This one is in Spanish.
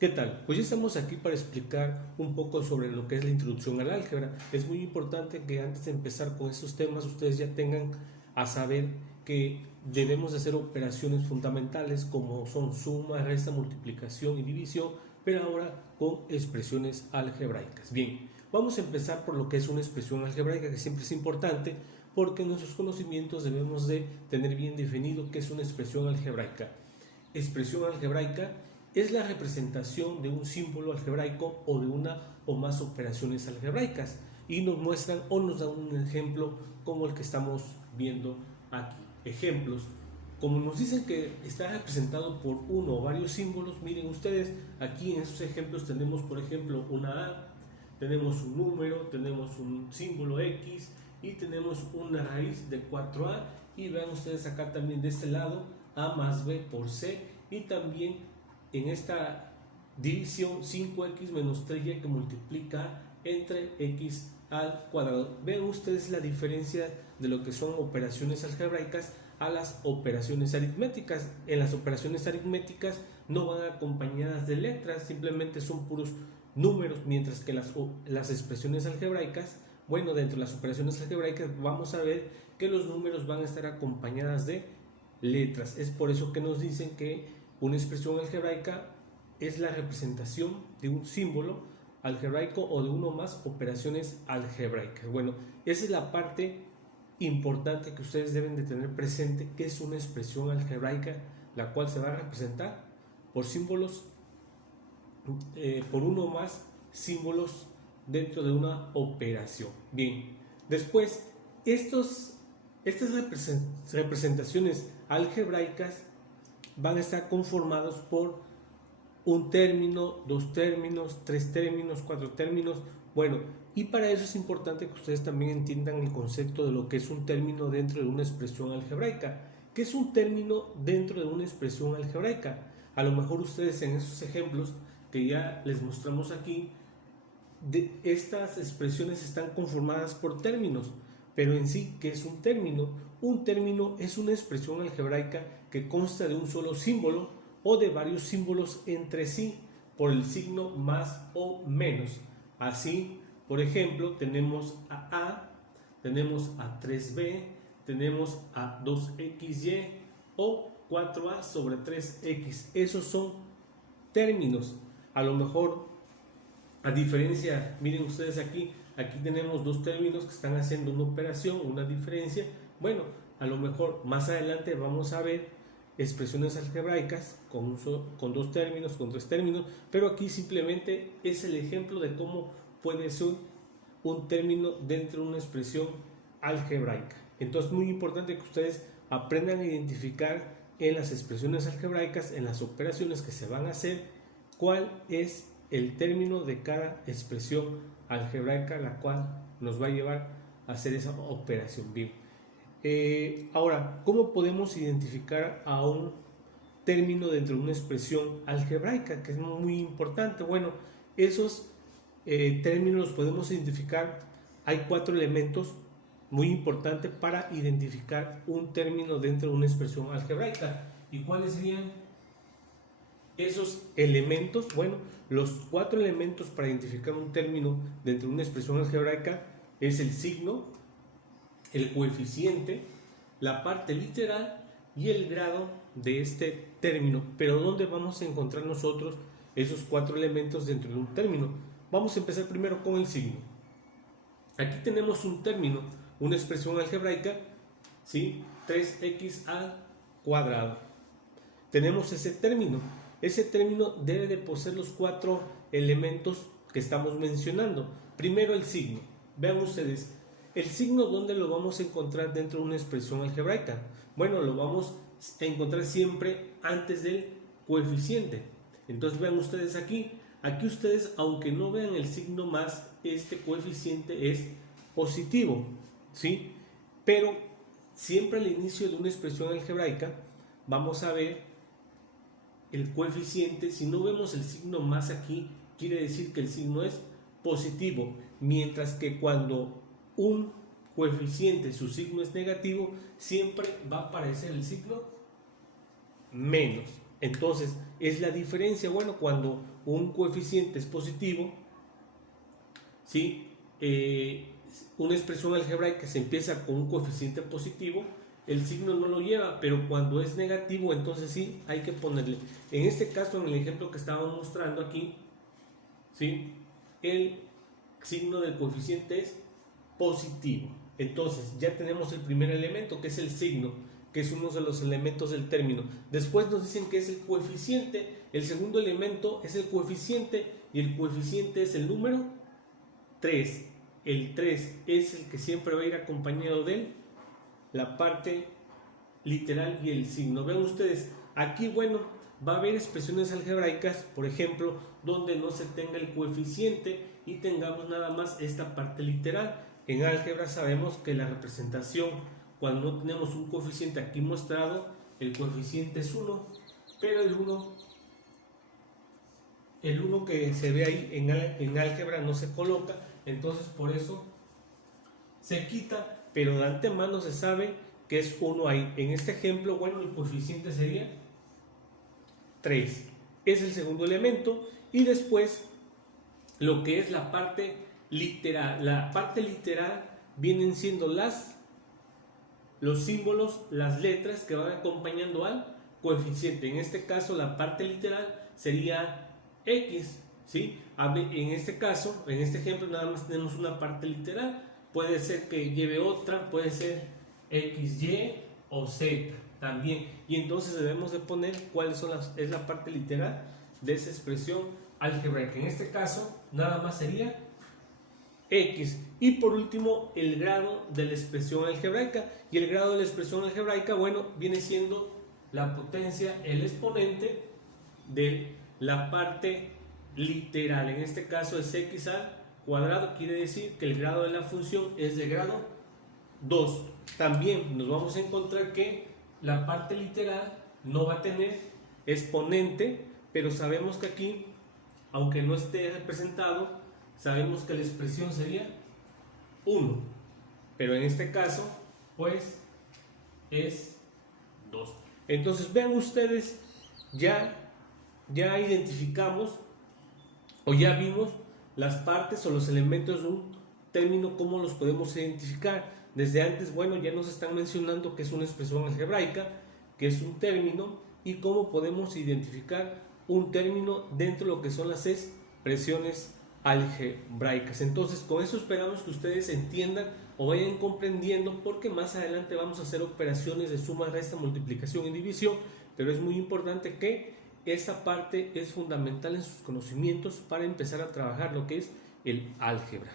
¿Qué tal? Pues ya estamos aquí para explicar un poco sobre lo que es la introducción al álgebra. Es muy importante que antes de empezar con estos temas ustedes ya tengan a saber que debemos de hacer operaciones fundamentales como son suma, resta, multiplicación y división, pero ahora con expresiones algebraicas. Bien, vamos a empezar por lo que es una expresión algebraica, que siempre es importante porque en nuestros conocimientos debemos de tener bien definido qué es una expresión algebraica. Expresión algebraica es la representación de un símbolo algebraico o de una o más operaciones algebraicas y nos muestran o nos dan un ejemplo como el que estamos viendo aquí. Ejemplos, como nos dicen que está representado por uno o varios símbolos, miren ustedes, aquí en estos ejemplos tenemos por ejemplo una A, tenemos un número, tenemos un símbolo X y tenemos una raíz de 4A, y vean ustedes acá también de este lado A más B por C, y también en esta división 5x menos 3y que multiplica entre x al cuadrado. Vean ustedes la diferencia de lo que son operaciones algebraicas a las operaciones aritméticas. En las operaciones aritméticas no van acompañadas de letras, simplemente son puros números, mientras que las expresiones algebraicas, bueno, dentro de las operaciones algebraicas vamos a ver que los números van a estar acompañadas de letras. Es por eso que nos dicen que una expresión algebraica es la representación de un símbolo algebraico o de uno o más operaciones algebraicas. Bueno, esa es la parte importante que ustedes deben de tener presente, que es una expresión algebraica, la cual se va a representar por símbolos, por uno o más símbolos dentro de una operación. Bien, después estas representaciones algebraicas van a estar conformados por un término, dos términos, tres términos, cuatro términos. Bueno, y para eso es importante que ustedes también entiendan el concepto de lo que es un término dentro de una expresión algebraica. ¿Qué es un término dentro de una expresión algebraica? A lo mejor ustedes en esos ejemplos que ya les mostramos aquí, estas expresiones están conformadas por términos, pero en sí, ¿qué es un término? Un término es una expresión algebraica que consta de un solo símbolo o de varios símbolos entre sí por el signo más o menos. Así, por ejemplo, tenemos a, tenemos a 3b, tenemos a 2xy o 4a sobre 3x. Esos son términos. A lo mejor, a diferencia, miren ustedes aquí tenemos dos términos que están haciendo una operación, una diferencia. Bueno, a lo mejor más adelante vamos a ver expresiones algebraicas con dos términos, con tres términos, pero aquí simplemente es el ejemplo de cómo puede ser un término dentro de una expresión algebraica. Entonces, muy importante que ustedes aprendan a identificar en las expresiones algebraicas, en las operaciones que se van a hacer, cuál es el término de cada expresión algebraica, la cual nos va a llevar a hacer esa operación. Bien. Ahora, ¿cómo podemos identificar a un término dentro de una expresión algebraica? Que es muy importante. Bueno, esos términos los podemos identificar. Hay cuatro elementos muy importantes para identificar un término dentro de una expresión algebraica. ¿Y cuáles serían esos elementos? Bueno, los cuatro elementos para identificar un término dentro de una expresión algebraica es el signo, el coeficiente, la parte literal y el grado de este término. Pero ¿dónde vamos a encontrar nosotros esos cuatro elementos dentro de un término? Vamos a empezar primero con el signo. Aquí tenemos un término, una expresión algebraica, ¿sí? 3x al cuadrado. Tenemos ese término. Ese término debe de poseer los cuatro elementos que estamos mencionando. Primero, el signo. Vean ustedes, el signo, ¿dónde lo vamos a encontrar dentro de una expresión algebraica? Bueno, lo vamos a encontrar siempre antes del coeficiente. Entonces vean ustedes aquí ustedes, aunque no vean el signo más, este coeficiente es positivo, ¿sí? Pero siempre al inicio de una expresión algebraica vamos a ver el coeficiente. Si no vemos el signo más aquí, quiere decir que el signo es positivo, mientras que cuando un coeficiente, su signo es negativo, siempre va a aparecer el signo menos. Entonces, es la diferencia, bueno, cuando un coeficiente es positivo, ¿sí? Una expresión algebraica se empieza con un coeficiente positivo, el signo no lo lleva, pero cuando es negativo, entonces sí hay que ponerle. En este caso, en el ejemplo que estábamos mostrando aquí, ¿sí? El signo del coeficiente es positivo. Entonces ya tenemos el primer elemento, que es el signo, que es uno de los elementos del término. Después nos dicen que es el coeficiente. El segundo elemento es el coeficiente, y el coeficiente es el número 3. El 3 es el que siempre va a ir acompañado de la parte literal y el signo. Vean ustedes, aquí, bueno, va a haber expresiones algebraicas, por ejemplo, donde no se tenga el coeficiente y tengamos nada más esta parte literal. En álgebra sabemos que la representación, cuando no tenemos un coeficiente aquí mostrado, el coeficiente es 1, pero el 1 que se ve ahí en álgebra no se coloca, entonces por eso se quita, pero de antemano se sabe que es 1 ahí. En este ejemplo, bueno, el coeficiente sería 3. Es el segundo elemento. Y después, lo que es la parte literal. La parte literal vienen siendo los símbolos, las letras que van acompañando al coeficiente. En este caso, la parte literal sería X, ¿sí? En este caso, en este ejemplo, nada más tenemos una parte literal. Puede ser que lleve otra, puede ser X, Y o Z también. Y entonces debemos de poner cuáles es la parte literal de esa expresión algebraica. En este caso, nada más sería X. Y por último, el grado de la expresión algebraica. Y el grado de la expresión algebraica, bueno, viene siendo la potencia, el exponente de la parte literal. En este caso es X al cuadrado, quiere decir que el grado de la función es de grado 2. También nos vamos a encontrar que la parte literal no va a tener exponente, pero sabemos que aquí, aunque no esté representado, sabemos que la expresión sería 1, pero en este caso pues es 2. Entonces vean ustedes, ya identificamos o ya vimos las partes o los elementos de un término, cómo los podemos identificar. Desde antes, bueno, ya nos están mencionando que es una expresión algebraica, que es un término, y cómo podemos identificar un término dentro de lo que son las expresiones algebraicas. Entonces, con eso esperamos que ustedes entiendan o vayan comprendiendo, porque más adelante vamos a hacer operaciones de suma, resta, multiplicación y división, pero es muy importante que esta parte es fundamental en sus conocimientos para empezar a trabajar lo que es el álgebra.